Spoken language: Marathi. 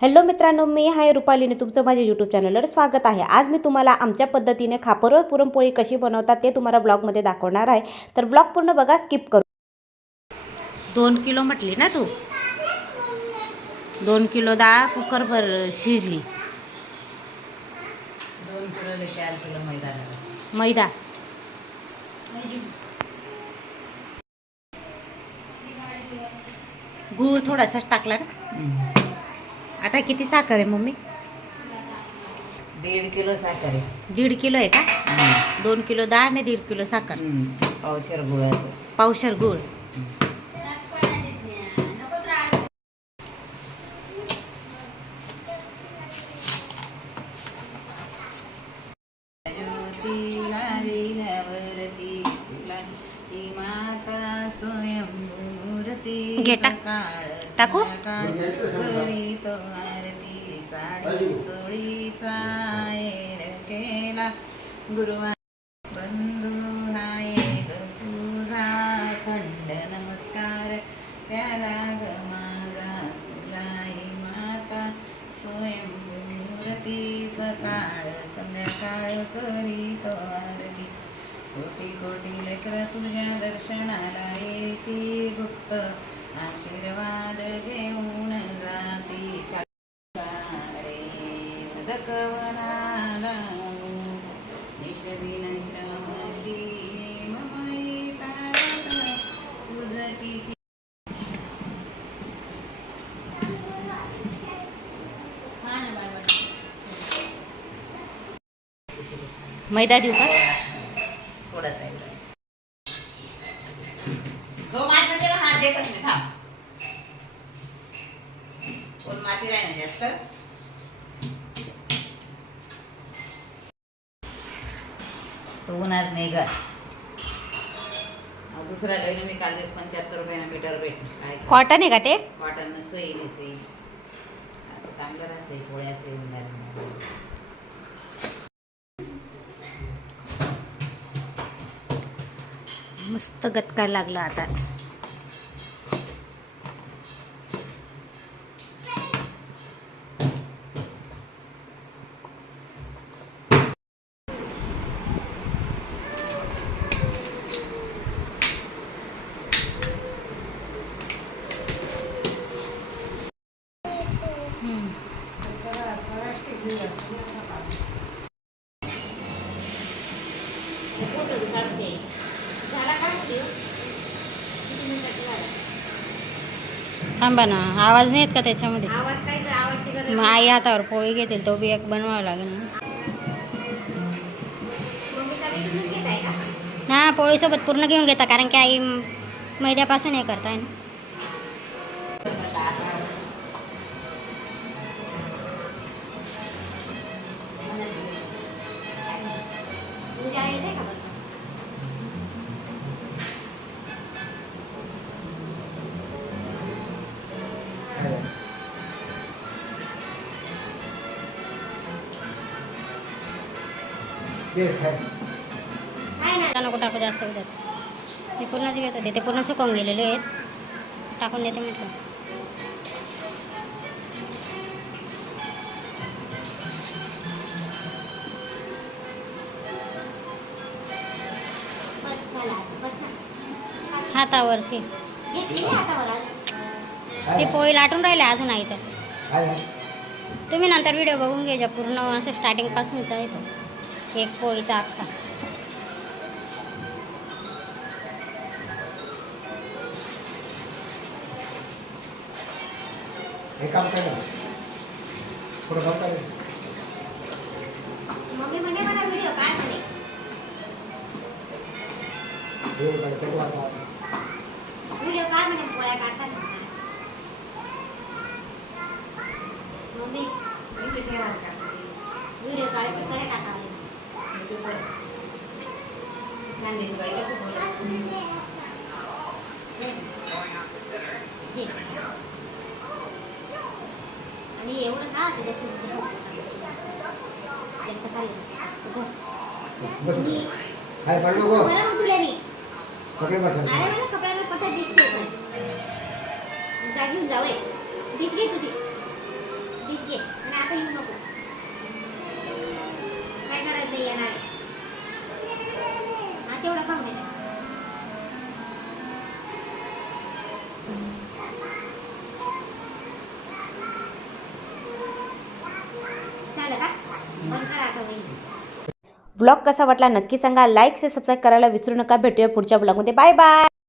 हॅलो मित्रांनो मी आहे रुपालीने तुमचं माझ्या यूट्यूब चॅनलवर स्वागत आहे. आज मी तुम्हाला आमच्या पद्धतीने खापरवर पुरणपोळी कशी बनवतात ते तुम्हाला ब्लॉगमध्ये दाखवणार आहे. तर ब्लॉग पूर्ण बघा स्किप करू. दोन किलो म्हटली ना तू? दोन किलो डाळ कुकरवर शिजली. दोन किलो चार किलो मैदा मैदा. गूळ थोडासाच टाकला ना? आता किती साखर आहे मम्मी? दीड किलो साखर आहे. दीड किलो आहे का? दोन किलो डाळ आणि दीड किलो साखर. पावशर गुळाचं पावशर गूळ. ज्योती सुलाही माता स्वयंभूमूर्ती घे टाक. टाकू? केला गुरुवार बंधू हाय ग तुझा खंड नमस्कार. त्याला ग माझा सुलाई माता. सकाळ संध्याकाळ करीत कोटी कोटी लेकर तुझ्या दर्शनाला येती गुप्त आशीर्वाद घेऊन जाती सारे उदकवनाला निश्रविन श्रमशी ममई तारक तुझ किती मैदा देऊ का थोडासा. जो माती त्याला हात देतच मी थांब. कोण माती राही ना जास्त? तो उन्हात नाही घर दुसरा लग्न मी काल दिवस पंच्याहत्तर रुपयानं मीटर भेट काय कॉटन आहे का ते? कॉटन सई सई असं चांगलं राहते पोळ्या सई उन्हाळ्यात मस्त गतकार लागला आता हम्म. थांबा ना आवाज नाही येत का त्याच्यामध्ये? मग आई हातावर पोळी घेतील तो बी एक बनवावा लागेल ना. हा पोळीसोबत पूर्ण घेऊन घेता कारण की आई मैद्यापासून हे करताय ना. नको टाकू जास्त उद्यात ते पूर्णच घेत होते. ते पूर्ण सुकवून गेलेले आहेत. टाकून देते म्हटलं. हातावरची. ते पोळी लाटून राहिले अजून आहे तर तुम्ही नंतर व्हिडिओ बघून घ्यायचा. पूर्ण असं स्टार्टिंगपासूनच आहे तो. एक पोळीचा अख्खा हे काम काय ना पुढं काम काय मम्मी म्हणे मला व्हिडिओ काय म्हणे. काय कधी वाटला व्हिडिओ काय म्हणे पोळ्या काढतात मम्मी व्हिडिओ काढायची करे आणि एवढं का जास्त जास्त खाल्लं मी काय पडलो गो तुला मी कपडे पडतात अरे मला कपड्यावर पडतात दिसते जागी जावे दिस घे तुझी दिस घे आणि आता येऊ नको काय करायचं नाही येणार झालं का? बंद करा आता वहिनी ब्लॉग कसा वाटला नक्की सांगा. लाईक से सबस्क्राईब करायला विसरू नका. भेटूया पुढच्या ब्लॉगमध्ये. Bye bye